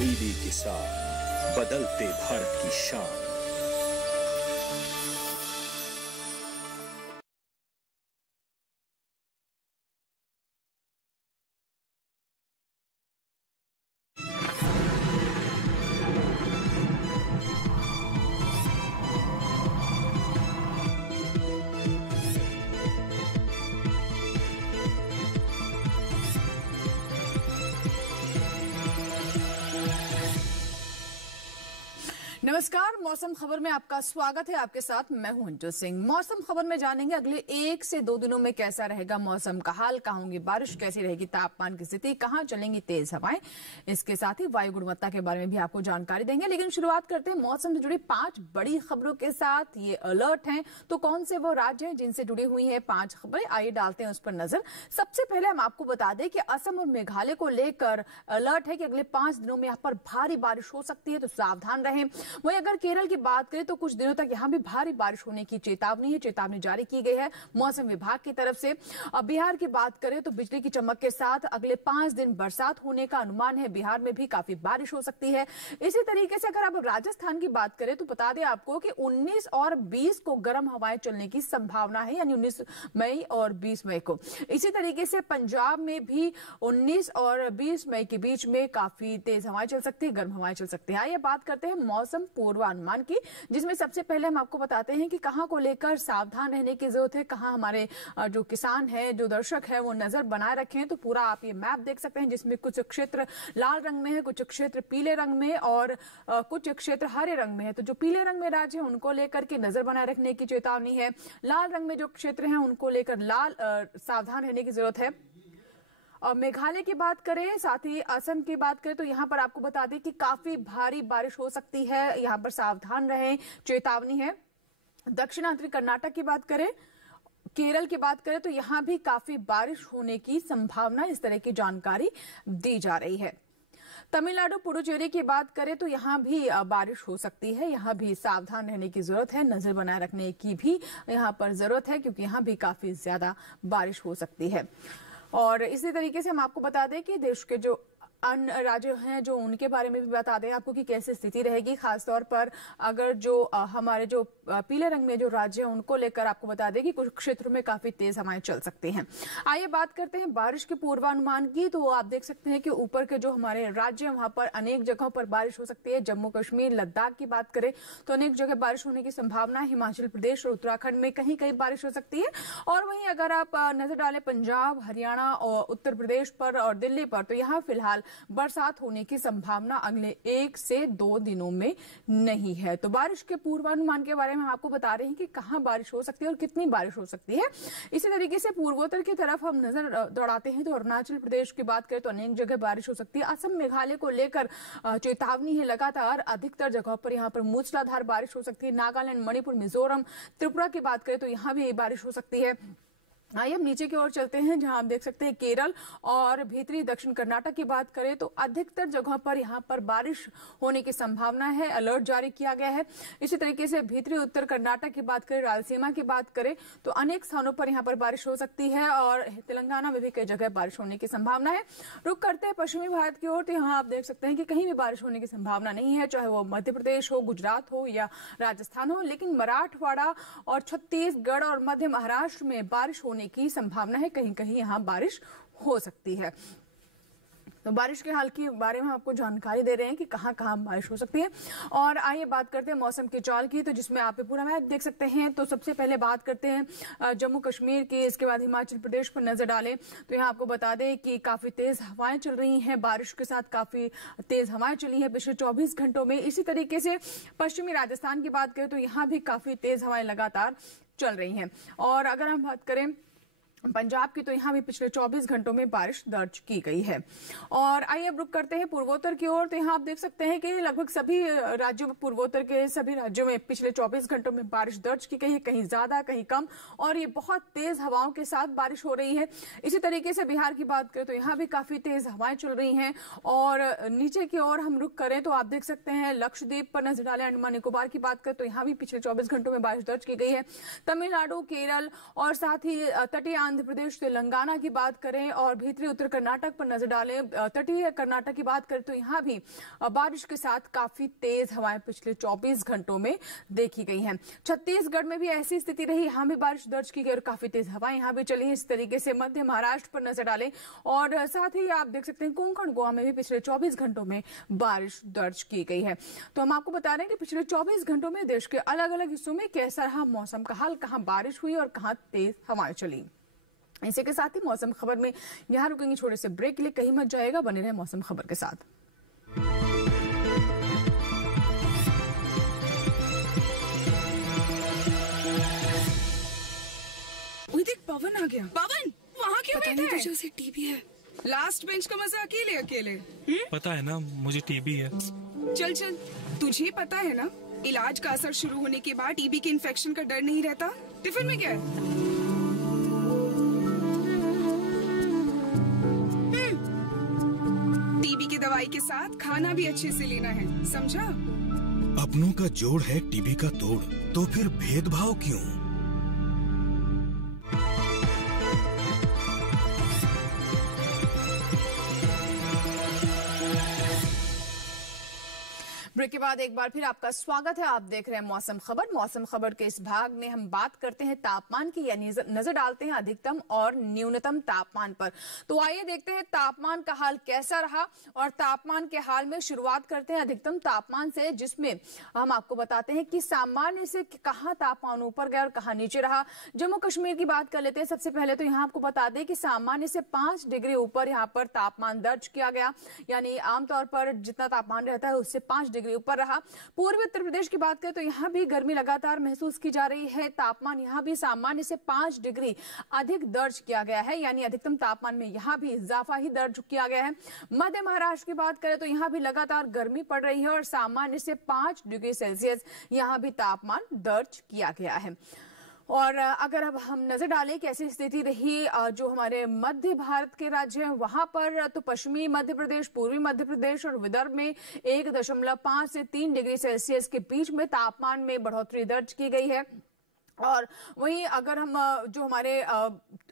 तब्दीली के साथ बदलते भारत की शान। नमस्कार, मौसम खबर में आपका स्वागत है। आपके साथ मैं हूं अंजू सिंह। मौसम खबर में जानेंगे अगले 1 से 2 दिनों में कैसा रहेगा मौसम का हाल, कहां होंगी बारिश, कैसी रहेगी तापमान की स्थिति, कहां चलेंगी तेज हवाएं। इसके साथ ही वायु गुणवत्ता के बारे में भी आपको जानकारी देंगे। लेकिन शुरुआत करते हैं मौसम से जुड़ी 5 बड़ी खबरों के साथ। ये अलर्ट हैं, तो कौन से वो राज्य हैं जिनसे जुड़ी हुई है 5 खबरें, आइए डालते हैं उस पर नजर। सबसे पहले हम आपको बता दें कि असम और मेघालय को लेकर अलर्ट है कि अगले 5 दिनों में यहाँ पर भारी बारिश हो सकती है, तो सावधान रहें। वहीं अगर केरल की बात करें तो कुछ दिनों तक यहां भी भारी बारिश होने की चेतावनी जारी की गई है मौसम विभाग की तरफ से। अब बिहार की बात करें तो बिजली की चमक के साथ अगले 5 दिन बरसात होने का अनुमान है। बिहार में भी काफी बारिश हो सकती है। इसी तरीके से अगर आप राजस्थान की बात करें तो बता दें आपको कि 19 और 20 को गर्म हवाएं चलने की संभावना है, यानी 19 मई और 20 मई को। इसी तरीके से पंजाब में भी 19 और 20 मई के बीच में काफी तेज हवाएं चल सकती है, गर्म हवाएं चल सकती है। आइए बात करते हैं मौसम पूर्वानुमान की, जिसमें सबसे पहले हम आपको बताते हैं कि कहां को लेकर सावधान रहने की जरूरत है, कहां हमारे जो किसान हैं, जो दर्शक हैं, वो नजर बनाए रखें। तो पूरा आप ये मैप देख सकते हैं, जिसमें कुछ क्षेत्र लाल रंग में है, कुछ क्षेत्र पीले रंग में और कुछ क्षेत्र हरे रंग में है। तो जो पीले रंग में राज्य है उनको लेकर के नजर बनाए रखने की चेतावनी है। लाल रंग में जो क्षेत्र हैं उनको लेकर सावधान रहने की जरूरत है। और मेघालय की बात करें, साथ ही असम की बात करें तो यहाँ पर आपको बता दें कि काफी भारी बारिश हो सकती है, यहाँ पर सावधान रहें, चेतावनी है। दक्षिणांतरी कर्नाटक की बात करें, केरल की बात करें तो यहाँ भी काफी बारिश होने की संभावना, इस तरह की जानकारी दी जा रही है। तमिलनाडु पुडुचेरी की बात करें तो यहाँ भी बारिश हो सकती है, यहाँ भी सावधान रहने की जरूरत है, नजर बनाए रखने की भी यहाँ पर जरूरत है, क्योंकि यहाँ भी काफी ज्यादा बारिश हो सकती है। और इसी तरीके से हम आपको बता दें कि देश के जो अन्य राज्य हैं जो उनके बारे में भी बता दें आपको कि कैसे स्थिति रहेगी। खासतौर पर अगर जो हमारे जो पीले रंग में जो राज्य हैं उनको लेकर आपको बता दें कि कुछ क्षेत्रों में काफी तेज हवाएं चल सकती हैं। आइए बात करते हैं बारिश के पूर्वानुमान की। तो आप देख सकते हैं कि ऊपर के जो हमारे राज्य हैं वहां पर अनेक जगहों पर बारिश हो सकती है। जम्मू कश्मीर, लद्दाख की बात करें तो अनेक जगह बारिश होने की संभावना है। हिमाचल प्रदेश और उत्तराखंड में कहीं कहीं बारिश हो सकती है। और वहीं अगर आप नजर डालें पंजाब, हरियाणा और उत्तर प्रदेश पर और दिल्ली पर, तो यहाँ फिलहाल बरसात होने की संभावना अगले 1 से 2 दिनों में नहीं है। तो बारिश के पूर्वानुमान के बारे में हम आपको बता रहे हैं कि कहां बारिश हो सकती है और कितनी बारिश हो सकती है। इसी तरीके से पूर्वोत्तर की तरफ हम नजर दौड़ाते हैं तो अरुणाचल प्रदेश की बात करें तो अनेक जगह बारिश हो सकती है। असम, मेघालय को लेकर चेतावनी है लगातार, अधिकतर जगहों पर यहाँ पर मूसलाधार बारिश हो सकती है। नागालैंड, मणिपुर, मिजोरम, त्रिपुरा की बात करें तो यहाँ भी बारिश हो सकती है। आइए हम नीचे की ओर चलते हैं, जहां आप देख सकते हैं केरल और भीतरी दक्षिण कर्नाटक की बात करें तो अधिकतर जगहों पर यहां पर बारिश होने की संभावना है, अलर्ट जारी किया गया है। इसी तरीके से भीतरी उत्तर कर्नाटक की बात करें, रायलसीमा की बात करें तो अनेक स्थानों पर यहां पर बारिश हो सकती है और तेलंगाना में भी कई जगह बारिश होने की संभावना है। रुक करते हैं पश्चिमी भारत की ओर, तो यहाँ आप देख सकते हैं कि कहीं भी बारिश होने की संभावना नहीं है, चाहे वो मध्य प्रदेश हो, गुजरात हो या राजस्थान हो। लेकिन मराठवाड़ा और छत्तीसगढ़ और मध्य महाराष्ट्र में बारिश होने की संभावना है, कहीं कहीं यहां बारिश हो सकती है। तो बारिश के हाल के बारे में आपको जानकारी दे रहे हैं कि कहां कहां बारिश हो सकती है। और आइए बात करते हैं मौसम की चाल की, तो जिसमें आप पूरा मैप देख सकते हैं। तो सबसे पहले बात करते हैं जम्मू कश्मीर की, इसके बाद हिमाचल प्रदेश पर नजर डालें तो यहाँ आपको बता दें कि काफी तेज हवाएं चल रही हैं, बारिश के साथ काफी तेज हवाएं चली हैं पिछले 24 घंटों में। इसी तरीके से पश्चिमी राजस्थान की बात करें तो यहाँ भी काफी तेज हवाएं लगातार चल रही हैं। और अगर हम बात करें पंजाब की, तो यहाँ भी पिछले 24 घंटों में बारिश दर्ज की गई है। और आइए अब रुक करते हैं पूर्वोत्तर की ओर, तो यहाँ आप देख सकते हैं कि लगभग सभी राज्यों में, पूर्वोत्तर के सभी राज्यों में पिछले 24 घंटों में बारिश दर्ज की गई है, कहीं ज्यादा कहीं कम, और ये बहुत तेज हवाओं के साथ बारिश हो रही है। इसी तरीके से बिहार की बात करें तो यहाँ भी काफी तेज हवाएं चल रही हैं। और नीचे की ओर हम रुक करें तो आप देख सकते हैं लक्षद्वीप पर नजर डालें, अंडमान निकोबार की बात करें तो यहाँ भी पिछले 24 घंटों में बारिश दर्ज की गई है। तमिलनाडु, केरल और साथ ही तटीय आंध्र प्रदेश तेलंगाना की बात करें और भीतरी उत्तर कर्नाटक पर नजर डालें, तटीय कर्नाटक की बात करें तो यहाँ भी बारिश के साथ काफी तेज हवाएं पिछले 24 घंटों में देखी गई हैं। छत्तीसगढ़ में भी ऐसी स्थिति रही, यहाँ भी बारिश दर्ज की गई और काफी तेज हवाएं यहाँ भी चली। इस तरीके से मध्य महाराष्ट्र पर नजर डालें और साथ ही आप देख सकते हैं कोंकण गोवा में भी पिछले 24 घंटों में बारिश दर्ज की गई है। तो हम आपको बता रहे हैं कि पिछले 24 घंटों में देश के अलग अलग हिस्सों में कैसा रहा मौसम का हाल, कहां बारिश हुई और कहां तेज हवाएं चली। इसी के साथ ही मौसम खबर में यहां रुकेंगे छोटे से ब्रेक के लिए, कहीं मत जाएगा, बने रहे मौसम खबर के साथ। देख पवन आ गया। पवन वहाँ क्यों बैठा है? तुझे उसे टीबी है। लास्ट बेंच का मजा अकेले अकेले। पता है ना मुझे टीबी है। चल चल, तुझे पता है ना इलाज का असर शुरू होने के बाद टीबी के इन्फेक्शन का डर नहीं रहता। टिफिन में क्या है? टीबी की दवाई के साथ खाना भी अच्छे से लेना है, समझा? अपनों का जोड़ है टीबी का तोड़, तो फिर भेदभाव क्यों? ब्रेक के बाद एक बार फिर आपका स्वागत है। आप देख रहे हैं मौसम खबर। मौसम खबर के इस भाग में हम बात करते हैं तापमान की, यानी नजर डालते हैं अधिकतम और न्यूनतम तापमान पर। तो आइए देखते हैं तापमान का हाल कैसा रहा और तापमान के हाल में शुरुआत करते हैं अधिकतम तापमान से, जिसमें हम आपको बताते हैं कि सामान्य से कहां तापमान ऊपर गया और कहां नीचे रहा। जम्मू कश्मीर की बात कर लेते हैं। सबसे पहले तो यहाँ आपको बता दें कि सामान्य से 5 डिग्री ऊपर यहाँ पर तापमान दर्ज किया गया, यानी आमतौर पर जितना तापमान रहता है उससे 5 डिग्री ऊपर रहा। पूर्वी उत्तर प्रदेश की बात करें तो यहाँ भी गर्मी लगातार महसूस की जा रही है। तापमान यहाँ भी सामान्य से 5 डिग्री अधिक दर्ज किया गया है, यानी अधिकतम तापमान में यहाँ भी इजाफा ही दर्ज किया गया है। मध्य महाराष्ट्र की बात करें तो यहाँ भी लगातार गर्मी पड़ रही है और सामान्य से 5 डिग्री सेल्सियस यहाँ भी तापमान दर्ज किया गया है। और अगर अब हम नजर डालें कैसी स्थिति रही जो हमारे मध्य भारत के राज्य हैं वहां पर, तो पश्चिमी मध्य प्रदेश, पूर्वी मध्य प्रदेश और विदर्भ में 1.5 से 3 डिग्री सेल्सियस के बीच में तापमान में बढ़ोतरी दर्ज की गई है। और वहीं अगर हम जो हमारे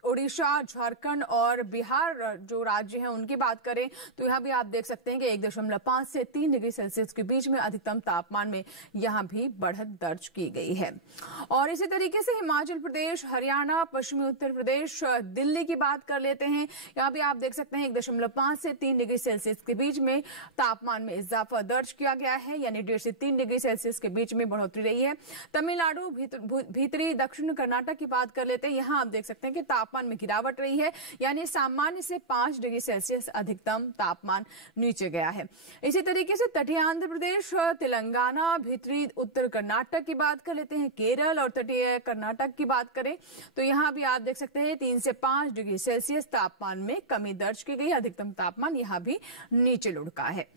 ओडिशा, झारखंड और बिहार जो राज्य हैं उनकी बात करें तो यहाँ भी आप देख सकते हैं कि 1.5 से 3 डिग्री सेल्सियस के बीच में अधिकतम तापमान में यहाँ भी बढ़त दर्ज की गई है। और इसी तरीके से हिमाचल प्रदेश, हरियाणा, पश्चिमी उत्तर प्रदेश, दिल्ली की बात कर लेते हैं। यहाँ भी आप देख सकते हैं 1.5 से 3 डिग्री सेल्सियस के बीच में तापमान में इजाफा दर्ज किया गया है, यानी 1.5 से 3 डिग्री सेल्सियस के बीच में बढ़ोतरी रही है। तमिलनाडु, भीतरी दक्षिण कर्नाटक की बात कर लेते हैं। यहाँ आप देख सकते हैं कि तापमान में गिरावट रही है, यानी सामान्य से 5 डिग्री सेल्सियस अधिकतम तापमान नीचे गया है। इसी तरीके से तटीय आंध्र प्रदेश, तेलंगाना, भीतरी उत्तर कर्नाटक की बात कर लेते हैं। केरल और तटीय कर्नाटक की बात करें तो यहाँ भी आप देख सकते हैं 3 से 5 डिग्री सेल्सियस तापमान में कमी दर्ज की गई। अधिकतम तापमान यहाँ भी नीचे लुढ़का है।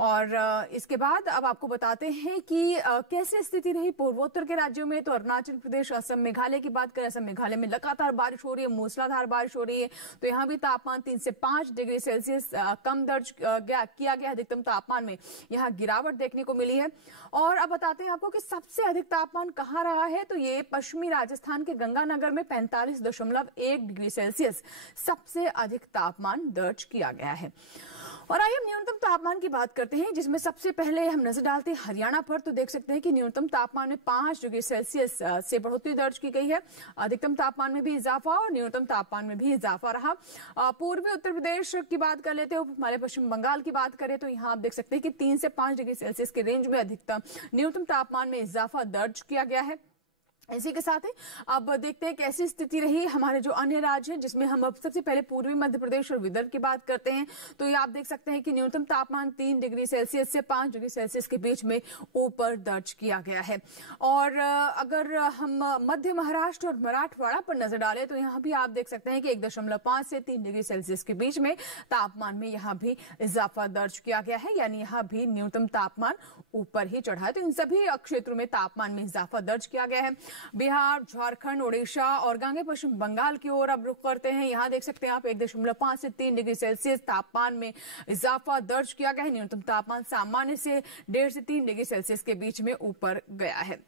और इसके बाद अब आपको बताते हैं कि कैसी स्थिति रही पूर्वोत्तर के राज्यों में। तो अरुणाचल प्रदेश, असम, मेघालय की बात करें, असम, मेघालय में लगातार बारिश हो रही है, मूसलाधार बारिश हो रही है। तो यहाँ भी तापमान 3 से 5 डिग्री सेल्सियस कम दर्ज किया गया। अधिकतम तापमान में यहाँ गिरावट देखने को मिली है। और अब बताते हैं आपको कि सबसे अधिक तापमान कहाँ रहा है। तो ये पश्चिमी राजस्थान के गंगानगर में 45.1 डिग्री सेल्सियस सबसे अधिक तापमान दर्ज किया गया है। और आइए हम न्यूनतम तापमान की बात करते हैं, जिसमें सबसे पहले हम नजर डालते हैं हरियाणा पर। तो देख सकते हैं कि न्यूनतम तापमान में 5 डिग्री सेल्सियस से बढ़ोतरी दर्ज की गई है। अधिकतम तापमान में भी इजाफा और न्यूनतम तापमान में भी इजाफा रहा। पूर्वी उत्तर प्रदेश की बात कर लेते हैं, हमारे पश्चिम बंगाल की बात करें तो यहाँ आप देख सकते हैं कि 3 से 5 डिग्री सेल्सियस के रेंज में अधिकतम न्यूनतम तापमान में इजाफा दर्ज किया गया है। इसी के साथ ही अब देखते हैं कैसी स्थिति रही हमारे जो अन्य राज्य हैं, जिसमें हम अब सबसे पहले पूर्वी मध्य प्रदेश और विदर्भ की बात करते हैं। तो ये आप देख सकते हैं कि न्यूनतम तापमान 3 डिग्री सेल्सियस से 5 डिग्री सेल्सियस के बीच में ऊपर दर्ज किया गया है। और अगर हम मध्य महाराष्ट्र और मराठवाड़ा पर नजर डालें तो यहाँ भी आप देख सकते हैं कि 1.5 से 3 डिग्री सेल्सियस के बीच में तापमान में यहाँ भी इजाफा दर्ज किया गया है, यानी यहाँ भी न्यूनतम तापमान ऊपर ही चढ़ा है। तो इन सभी क्षेत्रों में तापमान में इजाफा दर्ज किया गया है। बिहार, झारखंड, उड़ीसा और गांगे पश्चिम बंगाल की ओर अब रुख करते हैं। यहाँ देख सकते हैं आप 1.5 से 3 डिग्री सेल्सियस तापमान में इजाफा दर्ज किया गया है। न्यूनतम तापमान सामान्य से 1.5 से 3 डिग्री सेल्सियस के बीच में ऊपर गया है।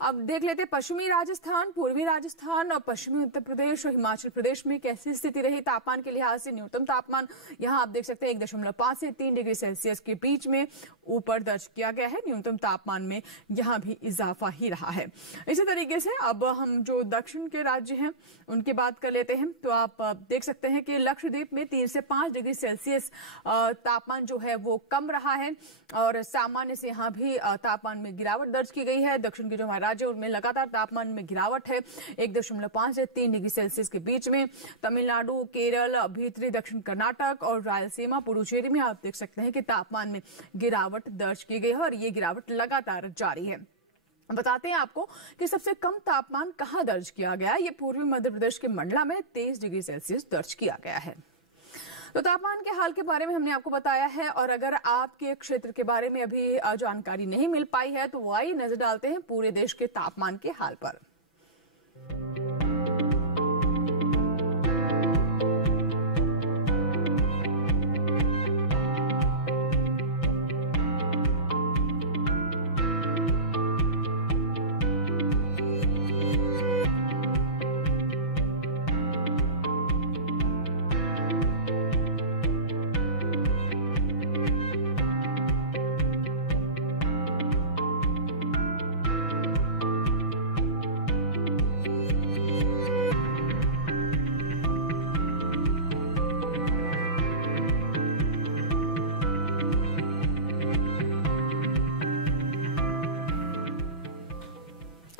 अब देख लेते हैं पश्चिमी राजस्थान, पूर्वी राजस्थान और पश्चिमी उत्तर प्रदेश और हिमाचल प्रदेश में कैसी स्थिति रही तापमान के लिहाज से। न्यूनतम तापमान यहाँ आप देख सकते हैं 1.5 से 3 डिग्री सेल्सियस के बीच में ऊपर दर्ज किया गया है। न्यूनतम तापमान में यहाँ भी इजाफा ही रहा है। इसी तरीके से अब हम जो दक्षिण के राज्य हैं उनकी बात कर लेते हैं। तो आप देख सकते हैं कि लक्षद्वीप में 3 से 5 डिग्री सेल्सियस तापमान जो है वो कम रहा है और सामान्य से यहाँ भी तापमान में गिरावट दर्ज की गई है। दक्षिण के जो हमारे राज्य उनमें लगातार तापमान में गिरावट है 1.5 से 3 डिग्री सेल्सियस के बीच में। तमिलनाडु, केरल, भीतरी दक्षिण कर्नाटक और रायलसीमा, पुडुचेरी में आप देख सकते हैं कि तापमान में गिरावट दर्ज की गई है और ये गिरावट लगातार जारी है। बताते हैं आपको कि सबसे कम तापमान कहां दर्ज किया गया। ये पूर्वी मध्य प्रदेश के मंडला में 23 डिग्री सेल्सियस दर्ज किया गया है। तो तापमान के हाल के बारे में हमने आपको बताया है और अगर आपके क्षेत्र के बारे में अभी जानकारी नहीं मिल पाई है तो आइए नजर डालते हैं पूरे देश के तापमान के हाल पर।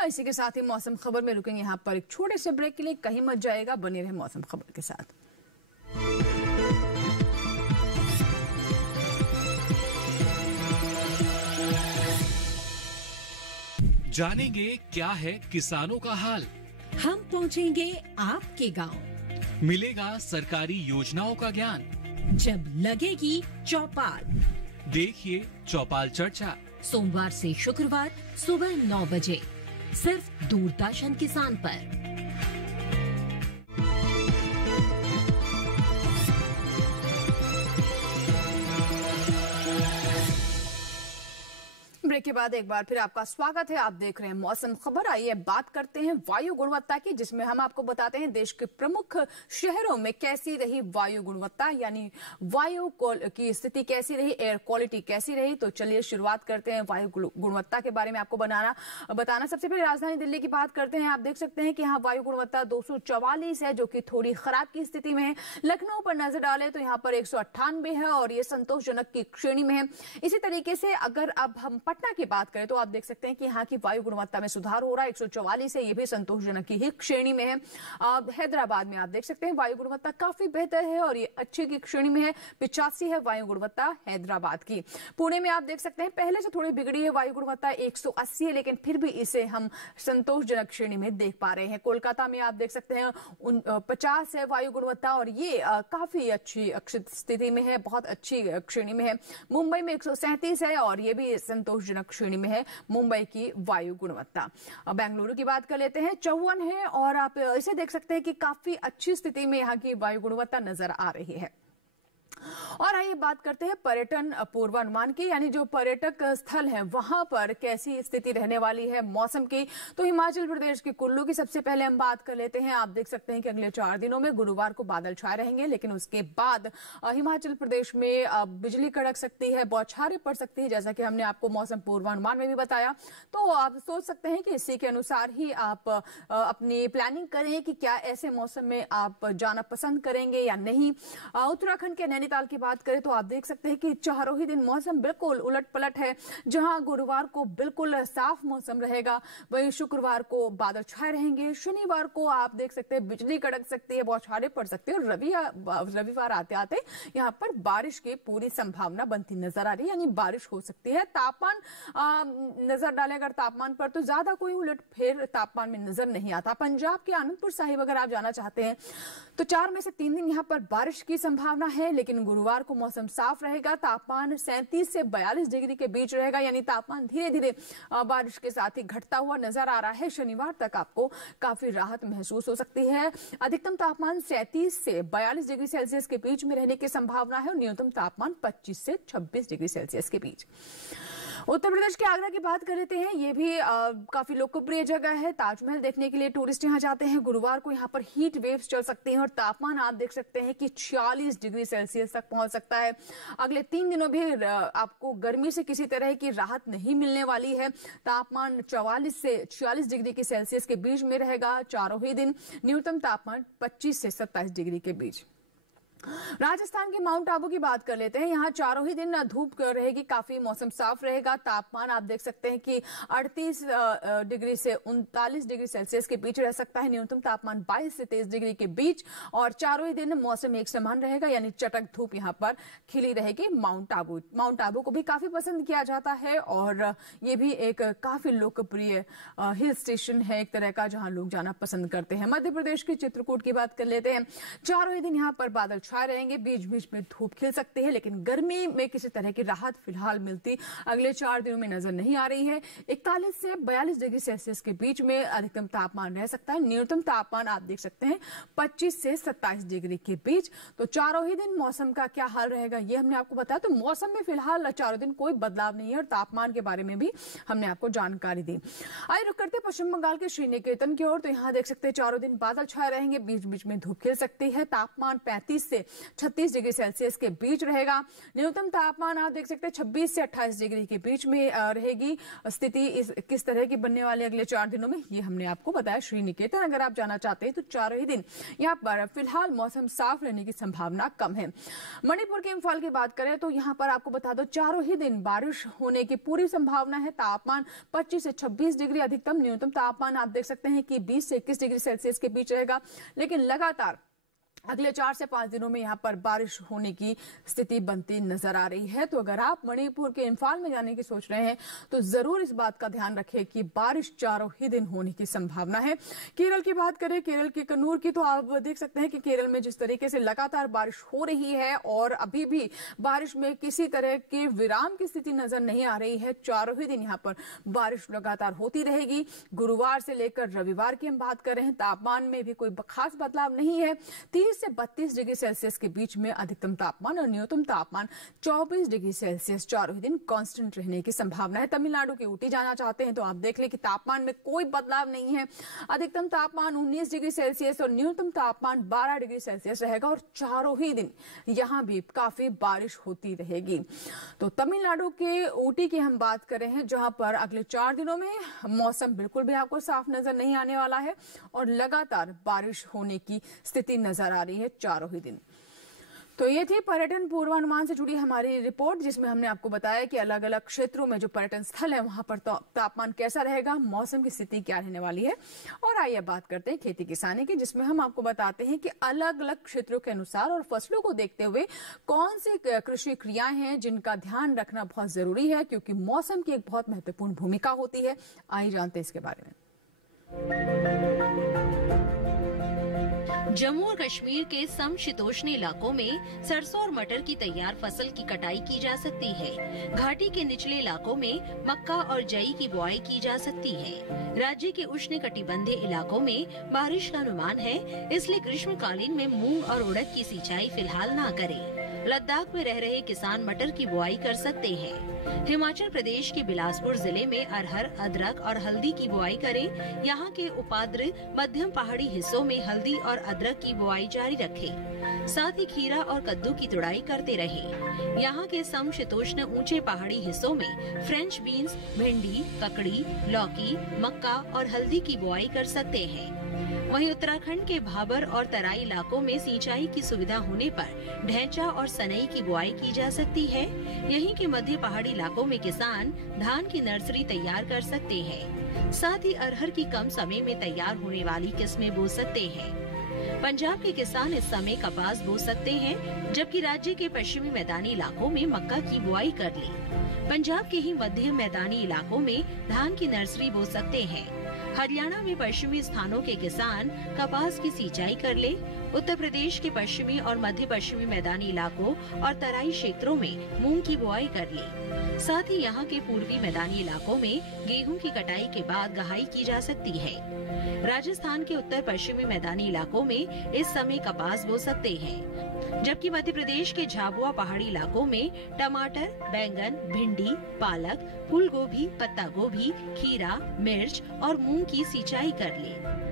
इसी के साथ ही मौसम खबर में रुकेंगे यहाँ पर एक छोटे से ब्रेक के लिए। कहीं मत जाएगा, बने रहे मौसम खबर के साथ। जानेंगे क्या है किसानों का हाल। हम पहुँचेंगे आपके गांव। मिलेगा सरकारी योजनाओं का ज्ञान। जब लगेगी चौपाल, देखिए चौपाल चर्चा सोमवार से शुक्रवार सुबह 9 बजे सिर्फ दूरदर्शन किसान पर। ब्रेक के बाद एक बार फिर आपका स्वागत है। आप देख रहे हैं मौसम खबर। आइए बात करते हैं वायु गुणवत्ता की, जिसमें हम आपको बताते हैं देश के प्रमुख शहरों में कैसी रही वायु गुणवत्ता, यानी वायु की स्थिति कैसी रही, एयर क्वालिटी कैसी रही। तो चलिए शुरुआत करते हैं वायु गुणवत्ता के बारे में आपको बताना। सबसे पहले राजधानी दिल्ली की बात करते हैं। आप देख सकते हैं कि यहाँ वायु गुणवत्ता 244 है, जो कि थोड़ी खराब की स्थिति में है। लखनऊ पर नजर डालें तो यहाँ पर 198 है और ये संतोषजनक की श्रेणी में है। इसी तरीके से अगर अब हम पटना की बात करें तो आप देख सकते हैं कि यहाँ की वायु गुणवत्ता में सुधार हो रहा है, 144 है, ये भी संतोषजनक की ही श्रेणी में है। हैदराबाद में आप देख सकते हैं वायु गुणवत्ता काफी बेहतर है और ये अच्छे की श्रेणी में है, 85 है वायु गुणवत्ता हैदराबाद की। पुणे में आप देख सकते हैं पहले से थोड़ी बिगड़ी है वायु गुणवत्ता, 180 है, लेकिन फिर भी इसे हम संतोषजनक श्रेणी में देख पा रहे हैं। कोलकाता में आप देख सकते हैं 50 है वायु गुणवत्ता और ये काफी अच्छी स्थिति में है, बहुत अच्छी श्रेणी में है। मुंबई में 137 है और ये भी संतोषजनक श्रेणी में है मुंबई की वायु गुणवत्ता। बेंगलुरु की बात कर लेते हैं, 54 है और आप इसे देख सकते हैं कि काफी अच्छी स्थिति में यहाँ की वायु गुणवत्ता नजर आ रही है। और आइए बात करते हैं पर्यटन पूर्वानुमान की, यानी जो पर्यटक स्थल है वहां पर कैसी स्थिति रहने वाली है मौसम की। तो हिमाचल प्रदेश के कुल्लू की सबसे पहले हम बात कर लेते हैं। आप देख सकते हैं कि अगले 4 दिनों में गुरुवार को बादल छाए रहेंगे, लेकिन उसके बाद हिमाचल प्रदेश में बिजली कड़क सकती है, बौछारें पड़ सकती है, जैसा कि हमने आपको मौसम पूर्वानुमान में भी बताया। तो आप सोच सकते हैं कि इसी के अनुसार ही आप अपनी प्लानिंग करें कि क्या ऐसे मौसम में आप जाना पसंद करेंगे या नहीं। उत्तराखंड के नैनीताल की बात करें तो आप देख सकते हैं कि चारों ही दिन मौसम बिल्कुल उलट पलट है। जहां गुरुवार को बिल्कुल साफ मौसम रहेगा, वहीं शुक्रवार को बादल छाए रहेंगे। शनिवार को आप देख सकते हैं बिजली कड़क सकती है, बौछारें पड़ सकती है और रविवार आते आते यहाँ पर बारिश की पूरी संभावना बनती नजर आ रही है, यानी बारिश हो सकती है। तापमान नजर डालें अगर तापमान पर तो ज्यादा कोई उलट फेर तापमान में नजर नहीं आता। पंजाब के आनंदपुर साहिब अगर आप जाना चाहते हैं तो 4 में से 3 दिन यहाँ पर बारिश की संभावना है, लेकिन गुरुवार को मौसम मौसम साफ रहेगा, तापमान 37 से 42 डिग्री के बीच रहेगा, यानी तापमान धीरे धीरे बारिश के साथ ही घटता हुआ नजर आ रहा है। शनिवार तक आपको काफी राहत महसूस हो सकती है। अधिकतम तापमान 37 से 42 डिग्री सेल्सियस के बीच में रहने की संभावना है और न्यूनतम तापमान 25 से 26 डिग्री सेल्सियस के बीच। उत्तर प्रदेश के आगरा की बात कर लेते हैं। ये भी काफी लोकप्रिय जगह है। ताजमहल देखने के लिए टूरिस्ट यहाँ जाते हैं। गुरुवार को यहाँ पर हीट वेव्स चल सकते हैं और तापमान आप देख सकते हैं कि 46 डिग्री सेल्सियस तक पहुंच सकता है। अगले 3 दिनों भी आपको गर्मी से किसी तरह की राहत नहीं मिलने वाली है। तापमान 44 से 46 डिग्री के सेल्सियस के बीच में रहेगा चारों ही दिन। न्यूनतम तापमान 25 से 27 डिग्री के बीच। राजस्थान के माउंट आबू की बात कर लेते हैं। यहाँ चारों ही दिन धूप रहेगी, काफी मौसम साफ रहेगा। तापमान आप देख सकते हैं कि 38 डिग्री से 39 डिग्री सेल्सियस के बीच रह सकता है। न्यूनतम तापमान 22 से 23 डिग्री के बीच और चारों ही दिन मौसम एक समान रहेगा, यानी चटक धूप यहाँ पर खिली रहेगी। माउंट आबू को भी काफी पसंद किया जाता है और ये भी एक काफी लोकप्रिय हिल स्टेशन है एक तरह का, जहाँ लोग जाना पसंद करते हैं। मध्य प्रदेश के चित्रकूट की बात कर लेते हैं। चारों ही दिन यहाँ पर बादल रहेंगे, बीच बीच में धूप खिल सकती है, लेकिन गर्मी में किसी तरह की राहत फिलहाल मिलती अगले 4 दिनों में नजर नहीं आ रही है। 41 से 42 डिग्री सेल्सियस के बीच में अधिकतम तापमान रह सकता है। न्यूनतम तापमान आप देख सकते हैं 25 से 27 डिग्री के बीच। तो चारों ही दिन मौसम का क्या हाल रहेगा ये हमने आपको बताया। तो मौसम में फिलहाल चारों दिन कोई बदलाव नहीं है और तापमान के बारे में भी हमने आपको जानकारी दी। आइए रुक करते पश्चिम बंगाल के श्रीनिकेतन की ओर। तो यहाँ देख सकते हैं चारों दिन बादल छाए रहेंगे, बीच बीच में धूप खिल सकती है। तापमान 35 से 36 डिग्री सेल्सियस के बीच रहेगा। न्यूनतम तापमान आप देख सकते हैं 26 से 28 डिग्री के बीच में रहेगी। स्थिति किस तरह की बनने वाली अगले 4 दिनों में ये हमने आपको बताया। श्रीनिकेतन अगर आप जाना चाहते हैं तो चारों ही दिन यहाँ पर फिलहाल मौसम साफ रहने की संभावना कम है। मणिपुर के इम्फाल की बात करें तो यहाँ पर आपको बता दो चारों ही दिन बारिश होने की पूरी संभावना है। तापमान 25 से 26 डिग्री अधिकतम, न्यूनतम तापमान आप देख सकते हैं कि 20 से 21 डिग्री सेल्सियस के बीच रहेगा। लेकिन लगातार अगले 4 से 5 दिनों में यहाँ पर बारिश होने की स्थिति बनती नजर आ रही है। तो अगर आप मणिपुर के इम्फाल में जाने की सोच रहे हैं तो जरूर इस बात का ध्यान रखें कि बारिश चारों ही दिन होने की संभावना है। केरल की बात करें, केरल के कन्नूर की, तो आप देख सकते हैं कि केरल में जिस तरीके से लगातार बारिश हो रही है और अभी भी बारिश में किसी तरह के विराम की स्थिति नजर नहीं आ रही है। चारों ही दिन यहाँ पर बारिश लगातार होती रहेगी। गुरुवार से लेकर रविवार की हम बात कर रहे हैं, तापमान में भी कोई खास बदलाव नहीं है। 30 से 32 डिग्री सेल्सियस के बीच में अधिकतम तापमान और न्यूनतम तापमान 24 डिग्री सेल्सियस चारों ही दिन कांस्टेंट रहने की संभावना है। तमिलनाडु के ऊटी जाना चाहते हैं तो आप देख लें कि तापमान में कोई बदलाव नहीं है। अधिकतम तापमान 19 डिग्री सेल्सियस और न्यूनतम तापमान 12 डिग्री सेल्सियस रहेगा और चारों ही दिन यहाँ भी काफी बारिश होती रहेगी। तो तमिलनाडु के ऊटी की हम बात कर रहे हैं, जहां पर अगले 4 दिनों में मौसम बिल्कुल भी आपको साफ नजर नहीं आने वाला है और लगातार बारिश होने की स्थिति नजर आ रही है चारों ही दिन। तो ये थी पर्यटन पूर्वानुमान से जुड़ी हमारी रिपोर्ट, जिसमें हमने आपको बताया कि अलग अलग क्षेत्रों में जो पर्यटन स्थल है वहां पर तापमान कैसा रहेगा, मौसम की स्थिति क्या रहने वाली है। और आइए बात करते हैं खेती किसानी की, जिसमें हम आपको बताते हैं कि अलग अलग क्षेत्रों के अनुसार और फसलों को देखते हुए कौन सी कृषि क्रियाएं हैं जिनका ध्यान रखना बहुत जरूरी है, क्योंकि मौसम की एक बहुत महत्वपूर्ण भूमिका होती है। आइए जानते हैं इसके बारे में। जम्मू और कश्मीर के समशीतोष्ण इलाकों में सरसों और मटर की तैयार फसल की कटाई की जा सकती है। घाटी के निचले इलाकों में मक्का और जई की बुआई की जा सकती है। राज्य के उष्णकटिबंधीय इलाकों में बारिश का अनुमान है, इसलिए ग्रीष्मकालीन में मूंग और उड़द की सिंचाई फिलहाल न करें। लद्दाख में रह रहे किसान मटर की बुआई कर सकते हैं। हिमाचल प्रदेश के बिलासपुर जिले में अरहर, अदरक और हल्दी की बुआई करें। यहाँ के उपाद्र मध्यम पहाड़ी हिस्सों में हल्दी और अदरक की बुआई जारी रखें। साथ ही खीरा और कद्दू की तुड़ाई करते रहें। यहाँ के समशीतोष्ण ऊंचे पहाड़ी हिस्सों में फ्रेंच बीन्स, भिंडी, ककड़ी, लौकी, मक्का और हल्दी की बुआई कर सकते हैं। वहीं उत्तराखंड के भाबर और तराई इलाकों में सिंचाई की सुविधा होने पर ढैंचा और सनई की बुआई की जा सकती है। यहीं के मध्य पहाड़ी इलाकों में किसान धान की नर्सरी तैयार कर सकते हैं। साथ ही अरहर की कम समय में तैयार होने वाली किस्में बो सकते हैं। पंजाब के किसान इस समय कपास बो सकते हैं, जबकि राज्य के पश्चिमी मैदानी इलाकों में मक्का की बुआई कर ली। पंजाब के ही मध्य मैदानी इलाकों में धान की नर्सरी बो सकते हैं। हरियाणा में पश्चिमी स्थानों के किसान कपास की सिंचाई कर ले। उत्तर प्रदेश के पश्चिमी और मध्य पश्चिमी मैदानी इलाकों और तराई क्षेत्रों में मूंग की बुआई कर ली। साथ ही यहाँ के पूर्वी मैदानी इलाकों में गेहूं की कटाई के बाद गहाई की जा सकती है। राजस्थान के उत्तर पश्चिमी मैदानी इलाकों में इस समय कपास बो सकते हैं, जबकि मध्य प्रदेश के झाबुआ पहाड़ी इलाकों में टमाटर, बैंगन, भिंडी, पालक, फूल गोभी, पत्ता गोभी, खीरा, मिर्च और मूंग की सिंचाई कर ले।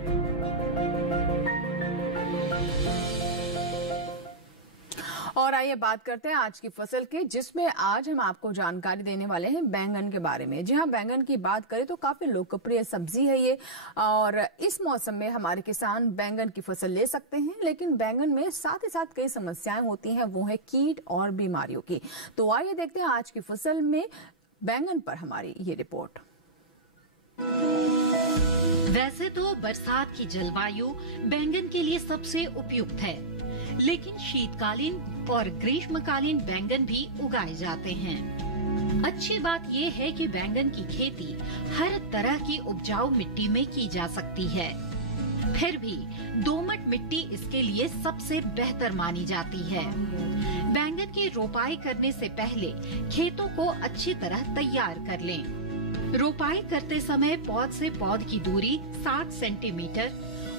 और आइए बात करते हैं आज की फसल की, जिसमें आज हम आपको जानकारी देने वाले हैं बैंगन के बारे में। जी हाँ, बैंगन की बात करें तो काफी लोकप्रिय सब्जी है ये, और इस मौसम में हमारे किसान बैंगन की फसल ले सकते हैं, लेकिन बैंगन में साथ ही साथ कई समस्याएं होती हैं, वो है कीट और बीमारियों की। तो आइए देखते हैं आज की फसल में बैंगन पर हमारी ये रिपोर्ट। वैसे तो बरसात की जलवायु बैंगन के लिए सबसे उपयुक्त है, लेकिन शीतकालीन और ग्रीष्मकालीन बैंगन भी उगाए जाते हैं। अच्छी बात ये है कि बैंगन की खेती हर तरह की उपजाऊ मिट्टी में की जा सकती है। फिर भी दोमट मिट्टी इसके लिए सबसे बेहतर मानी जाती है। बैंगन की रोपाई करने से पहले खेतों को अच्छी तरह तैयार कर लें। रोपाई करते समय पौध से पौध की दूरी 60 सेंटीमीटर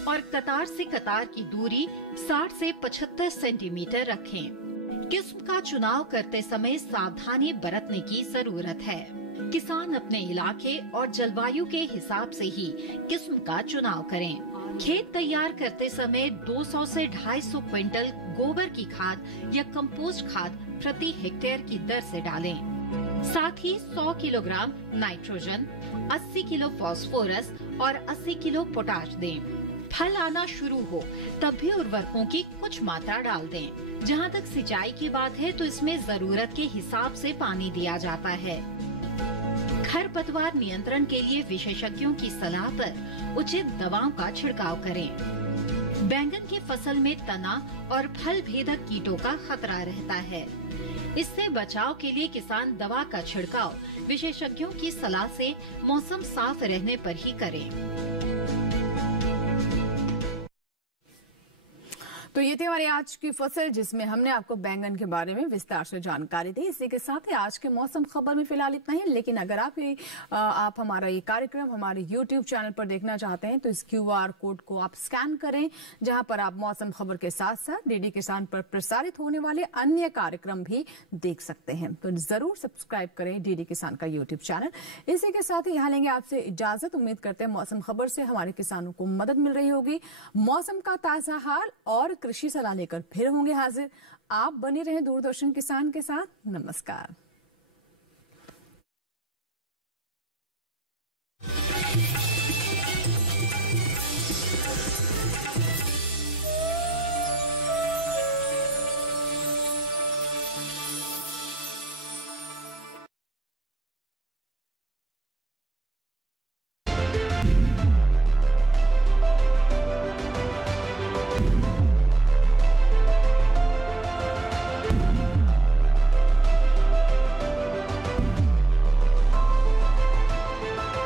और कतार से कतार की दूरी 60 से 75 सेंटीमीटर रखें। किस्म का चुनाव करते समय सावधानी बरतने की जरूरत है। किसान अपने इलाके और जलवायु के हिसाब से ही किस्म का चुनाव करें। खेत तैयार करते समय 200 से 250 क्विंटल गोबर की खाद या कंपोस्ट खाद प्रति हेक्टेयर की दर से डालें। साथ ही 100 किलोग्राम नाइट्रोजन, 80 किलो फास्फोरस और 80 किलो पोटाश दें। फल आना शुरू हो तब भी उर्वरकों की कुछ मात्रा डाल दें। जहां तक सिंचाई की बात है तो इसमें जरूरत के हिसाब से पानी दिया जाता है। खरपतवार नियंत्रण के लिए विशेषज्ञों की सलाह पर उचित दवाओं का छिड़काव करें। बैंगन की फसल में तना और फल भेदक कीटों का खतरा रहता है। इससे बचाव के लिए किसान दवा का छिड़काव विशेषज्ञों की सलाह से मौसम साफ रहने पर ही करें। तो ये थी हमारी आज की फसल, जिसमें हमने आपको बैंगन के बारे में विस्तार से जानकारी दी। इसी के साथ ही आज के मौसम खबर में फिलहाल इतना ही, लेकिन अगर आप हमारा ये कार्यक्रम हमारे YouTube चैनल पर देखना चाहते हैं तो इस QR कोड को आप स्कैन करें, जहां पर आप मौसम खबर के साथ साथ DD किसान पर प्रसारित होने वाले अन्य कार्यक्रम भी देख सकते हैं। तो जरूर सब्सक्राइब करें DD किसान का YouTube चैनल। इसी के साथ ही यहाँ लेंगे आपसे इजाजत। उम्मीद करते हैं मौसम खबर से हमारे किसानों को मदद मिल रही होगी। मौसम का ताजा हाल और कृषि सलाह लेकर फिर होंगे हाजिर। आप बने रहें दूरदर्शन किसान के साथ। नमस्कार।